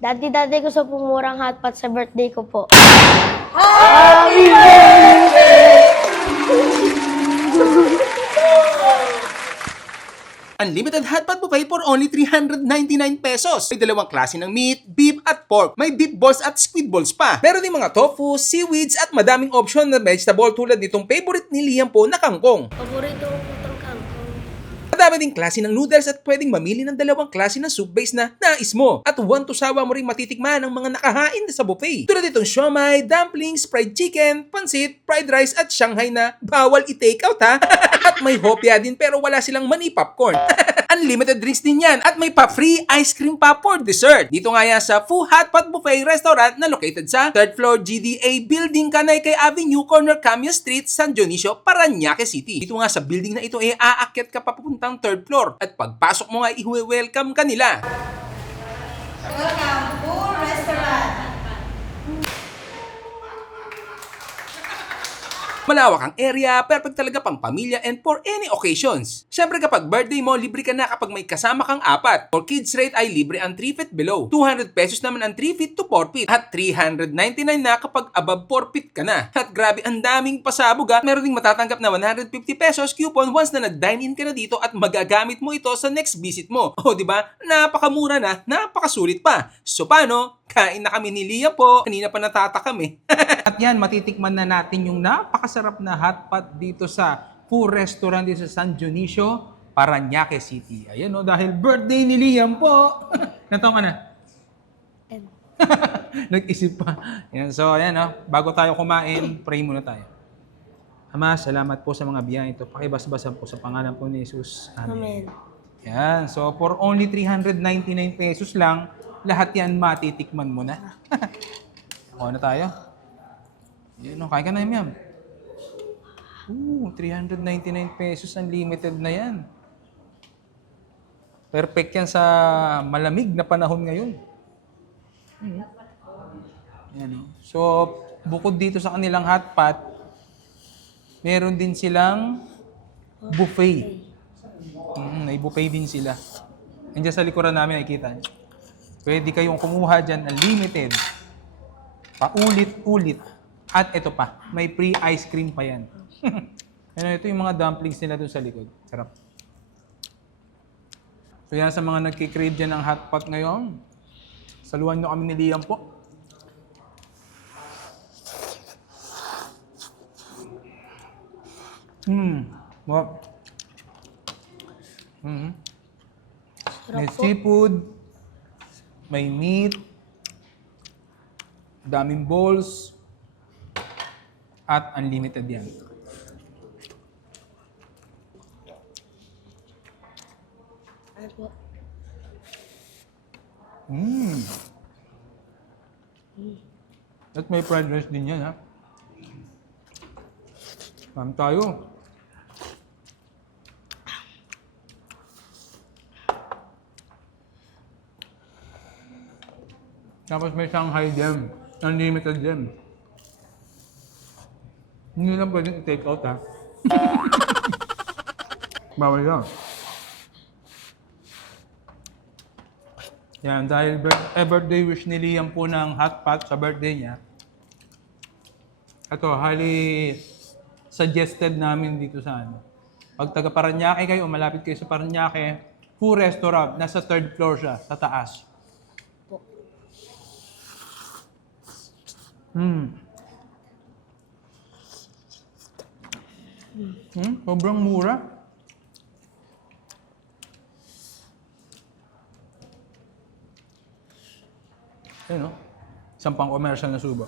Dati ko sa pumurang hotpot sa birthday ko po. Unlimited hotpot buffet for only 399 pesos. May dalawang klase ng meat, beef at pork. May beef balls at squid balls pa. Meron din mga tofu, seaweeds at madaming option na vegetable tulad nitong favorite ni Liam po na kangkong. Paborito ko po itong kangkong. Madami ding klase ng noodles at pwedeng mamili ng dalawang klase ng soup base na nais mo. At huwag tusawa mo rin matitikman ang mga nakahain sa buffet. Tulad itong siomai, dumplings, fried chicken, pansit, fried rice at Shanghai na bawal i-take out ha. At may hopya din pero wala silang mani popcorn. Unlimited drinks din yan at may pa-free ice cream pa for dessert. Dito nga yan sa Fu Hotpot Buffet Restaurant na located sa 3rd floor GDA Building, Kanayke Avenue, corner Cameo Street, San Dionisio, Parañaque City. Dito nga sa building na ito aakyat ka pa papuntang 3rd floor at pagpasok mo nga i-welcome ka nila. Welcome to restaurant. Malawak ang area, perfect talaga pang pamilya and for any occasions. Siyempre kapag birthday mo, libre ka na kapag may kasama kang apat. For kids rate ay libre ang 3 feet below. 200 pesos naman ang 3 feet to 4 feet. At 399 na kapag above 4 feet ka na. At grabe, ang daming pasabog ha. Meron ding matatanggap na 150 pesos coupon once na nag-dine in ka na dito at magagamit mo ito sa next visit mo. O di ba? Napakamura na, napakasulit pa. So paano? Kain na kami ni Liam po. Kanina pa natatakam eh. At yan, matitikman na natin yung napakasarap na hotpot dito sa Fu Restaurant dito sa San Dionisio, Parañaque City. Ayan o, dahil birthday ni Liam po. Nataon ka na? Nag-isip pa. Yan, so ayan o, bago tayo kumain, pray muna tayo. Ama, salamat po sa mga biyaya ito. Pakibasbasan po sa pangalan po ni Jesus. Amen. Amen. Yan, so for only 399 pesos lang, lahat yan matitikman mo na. Ako na tayo. Yan o, kain ka na yun. 399 pesos, unlimited na yan. Perfect yan sa malamig na panahon ngayon. Yan o. So, bukod dito sa kanilang hotpot, meron din silang buffet. May buffet din sila. Andiyan sa likuran namin, nakikita. Pwede kayong kumuha dyan, unlimited. Paulit-ulit. At ito pa, may free ice cream pa yan. Ano, ito yung mga dumplings nila doon sa likod. Sarap. So yan sa mga nagkikrave dyan ng hotpot ngayon. Saluhan nyo kami ni Liam po. Wow. May seafood, may meat, daming balls, at unlimited yan. Ano po? At may fried rice din yan, ha? Ma'am tayo. Tapos may Shanghai din. Unlimited din. Hindi lang pwedeng i-take out, ha? Bawal yan. Yan, dahil birthday wish ni Liam po ng hotpot sa birthday niya. Ito, highly suggested namin dito sa ano. Pag taga Parañaque kayo, malapit kayo sa Parañaque, Fu Restaurant, nasa 3rd floor siya, sa taas. Sobrang mura. Ayun, no? Isang pang commercial na subo.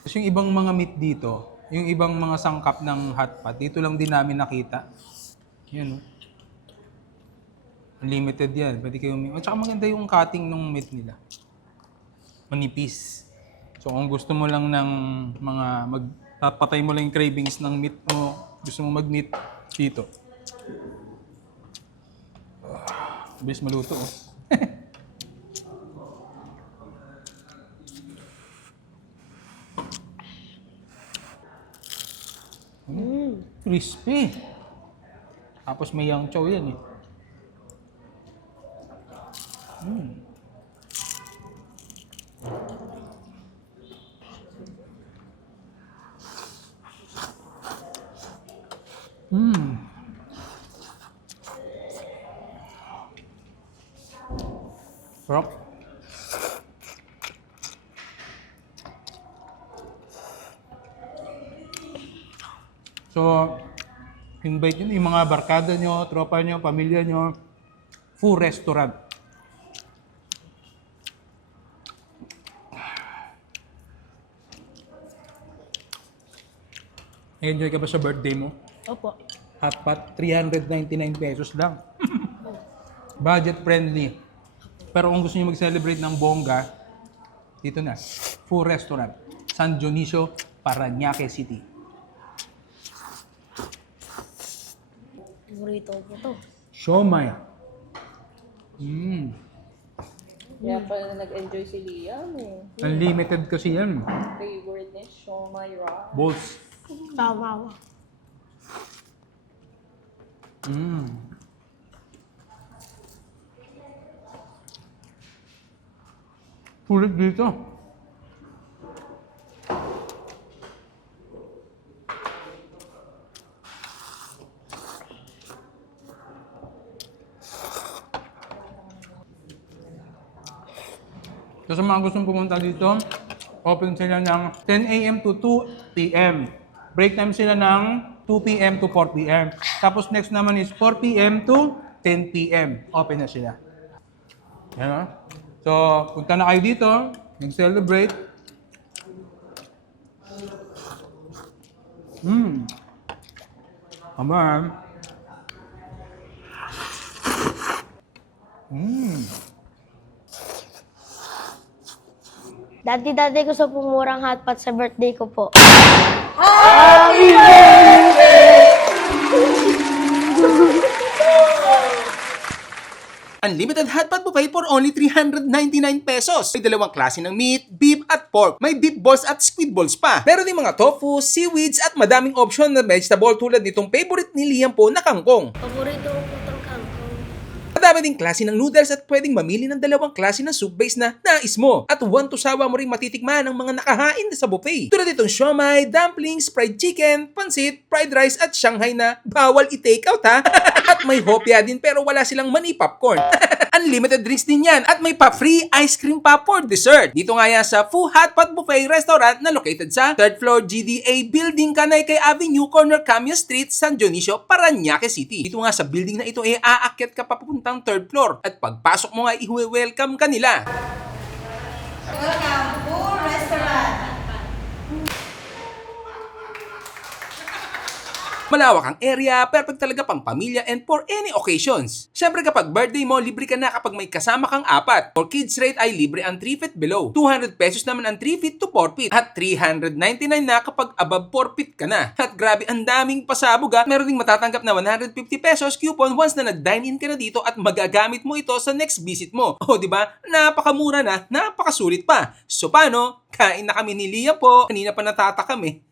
Tapos yung ibang mga meat dito, yung ibang mga sangkap ng hotpot, dito lang din namin nakita. Yan, no? Unlimited yan. Pwede kayong... At saka maganda yung cutting ng meat nila. Manipis. So kung gusto mo lang ng mga... Patay mo lang yung cravings ng meat mo, gusto mo mag-meat, dito. Bilis maluto, oh. crispy. Tapos may yang chow yan eh. Sarap. So, invite nyo yung mga barkada nyo, tropa nyo, pamilya nyo. Full restaurant. Enjoy ka ba sa birthday mo? Opo. Hotpot, 399 pesos lang. Budget friendly. Pero kung gusto niyo mag-celebrate ng bongga, dito na. Full restaurant. San Dionisio, Parañaque City. Burrito po to. Siomai. Kaya pala nag-enjoy si Liam eh. Unlimited kasi yan. Favorite niya, Shomai Rock. Balls. Tama. Sulit dito. So sa mga gustong pumunta dito, open sila ng 10 a.m. to 2 p.m. Break time sila ng 2 p.m. to 4 p.m. Tapos next naman is 4 p.m. to 10 p.m. Open na sila. Yan o. So, punta na kayo dito, mag-celebrate. Aba. Dati gusto po murang hotpot sa birthday ko po. Unlimited hotpot buffet for only 399 pesos. May dalawang klase ng meat, beef at pork. May beef balls at squid balls pa. Meron din mga tofu, seaweeds at madaming option na vegetable tulad nitong favorite ni Liam po na kangkong. Paborito ko po itong kangkong. Madami ding klase ng noodles at pwedeng mamili ng dalawang klase ng soup base na nais mo. At one to sawa mo rin matitikman ang mga nakahain sa buffet. Tulad itong siomai, dumplings, fried chicken, pansit, fried rice at Shanghai na bawal i-take out ha. At may hopya din pero wala silang mani popcorn. Unlimited drinks din yan at may pa-free ice cream pa for dessert. Dito nga yan sa Fu Hotpot Buffet Restaurant na located sa 3rd floor GDA Building, Kanay Avenue, corner Cameo Street, San Dionisio, Parañaque City. Dito nga sa building na ito aakyat ka pa papuntang 3rd floor at pagpasok mo nga i-welcome ka nila. Welcome to restaurant. Malawak ang area, perfect talaga pang pamilya and for any occasions. Siyempre kapag birthday mo, libre ka na kapag may kasama kang apat. For kids rate ay libre ang 3 feet below. 200 pesos naman ang 3 feet to 4 feet. At 399 na kapag above 4 feet ka na. At grabe, ang daming pasabog ha. Meron ding matatanggap na 150 pesos coupon once na nag-dine in ka na dito at magagamit mo ito sa next visit mo. O di ba? Napakamura na, napakasulit pa. So paano? Kain na kami ni Liam po. Kanina pa natatakam eh.